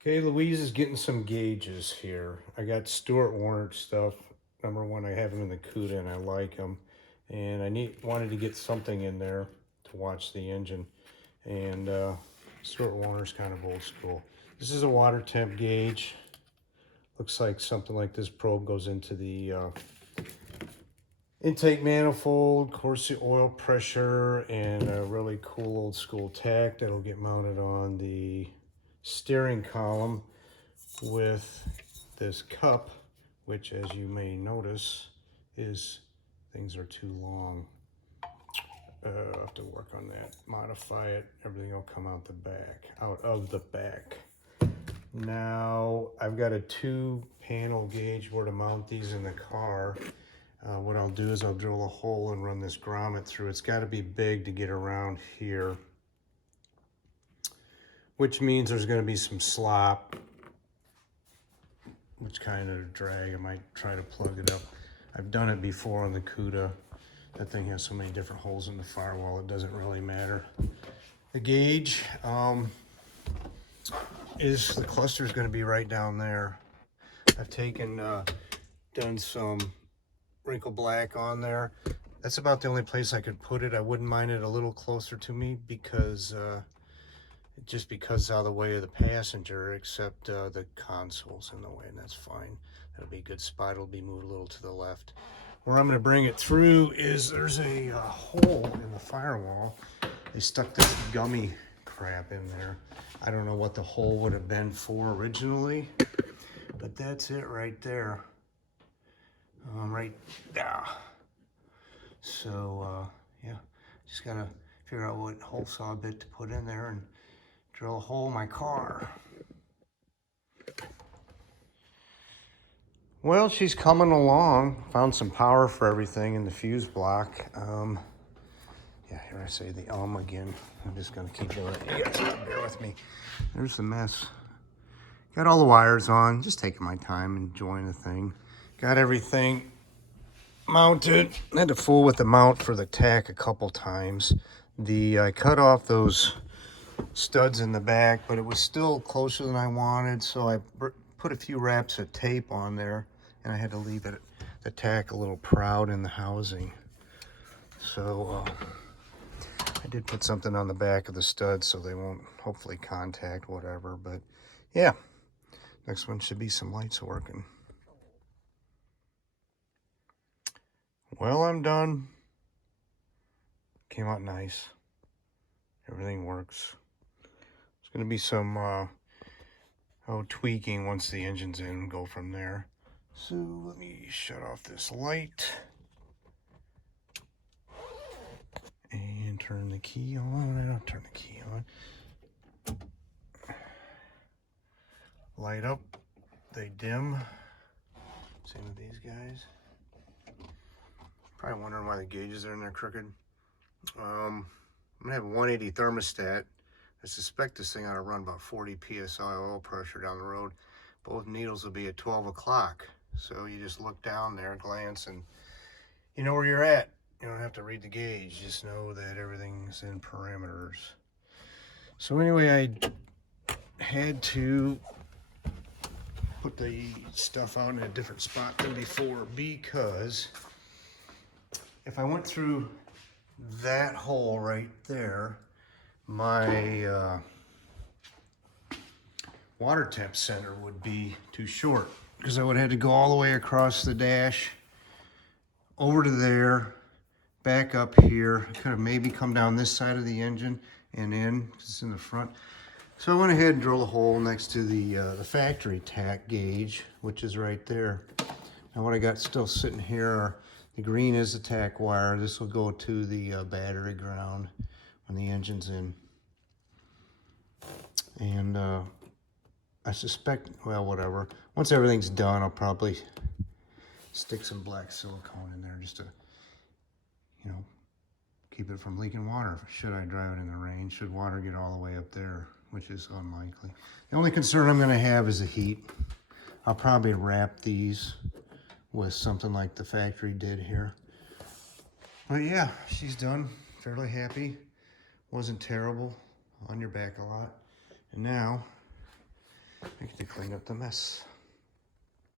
Okay, Louise is getting some gauges here. I got Stewart Warner stuff. Number one, I have him in the CUDA and I like him. And wanted to get something in there to watch the engine. And Stewart Warner's kind of old school. This is a water temp gauge. Looks like something like this probe goes into the intake manifold, of course the oil pressure, and a really cool old school tack that'll get mounted on the steering column with this cup, which as you may notice is things are too long. I'll have to work on that, modify it, everything will come out of the back. Now I've got a 2-panel gauge where to mount these in the car. What I'll do is I'll drill a hole and run this grommet through. It's got to be big to get around here, which means there's going to be some slop, which kind of drag. I might try to plug it up. I've done it before on the CUDA. That thing has so many different holes in the firewall, it doesn't really matter. The gauge the cluster is going to be right down there. I've done some wrinkle black on there. That's about the only place I could put it. I wouldn't mind it a little closer to me because just because out of the way of the passenger, except the console's in the way, and that's fine. That'll be a good spot. It'll be moved a little to the left. Where I'm going to bring it through is there's a hole in the firewall. They stuck this gummy crap in there. I don't know what the hole would have been for originally, but that's it right there. Right there. So yeah, just gotta figure out what hole saw bit to put in there and drill a hole in my car. Well, she's coming along. Found some power for everything in the fuse block. Yeah, here I say the again. I'm just gonna keep doing it. You guys gotta bear with me. There's the mess. Got all the wires on, just taking my time, enjoying the thing. Got everything mounted. I had to fool with the mount for the tack a couple times. I cut off those studs in the back, but it was still closer than I wanted, so I put a few wraps of tape on there, and I had to leave the tack a little proud in the housing. So I did put something on the back of the studs so they won't hopefully contact whatever, but yeah, next one should be some lights working. Well, I'm done. Came out nice. Everything works. There's going to be some tweaking once the engine's in and go from there. So let me shut off this light and turn the key on. I don't turn the key on. Light up, they dim. Same with these guys. Probably wondering why the gauges are in there crooked. I'm gonna have a 180 thermostat. I suspect this thing ought to run about 40 psi oil pressure down the road. Both needles will be at 12 o'clock. So you just look down there, glance, and you know where you're at. You don't have to read the gauge, just know that everything's in parameters. So anyway, I had to put the stuff out in a different spot than before, because if I went through that hole right there, my water temp center would be too short, because I would have had to go all the way across the dash over to there, back up here. I could have maybe come down this side of the engine and in, because it's in the front. So I went ahead and drilled a hole next to the factory tack gauge, which is right there. Now what I got still sitting here are, the green is the tack wire. This will go to the battery ground when the engine's in. And I suspect, well, whatever. Once everything's done, I'll probably stick some black silicone in there just to, you know, keep it from leaking water. Should I drive it in the rain? Should water get all the way up there, which is unlikely. The only concern I'm going to have is the heat. I'll probably wrap these with something like the factory did here. But yeah, she's done. Fairly happy. Wasn't terrible. On your back a lot. And now I get to clean up the mess.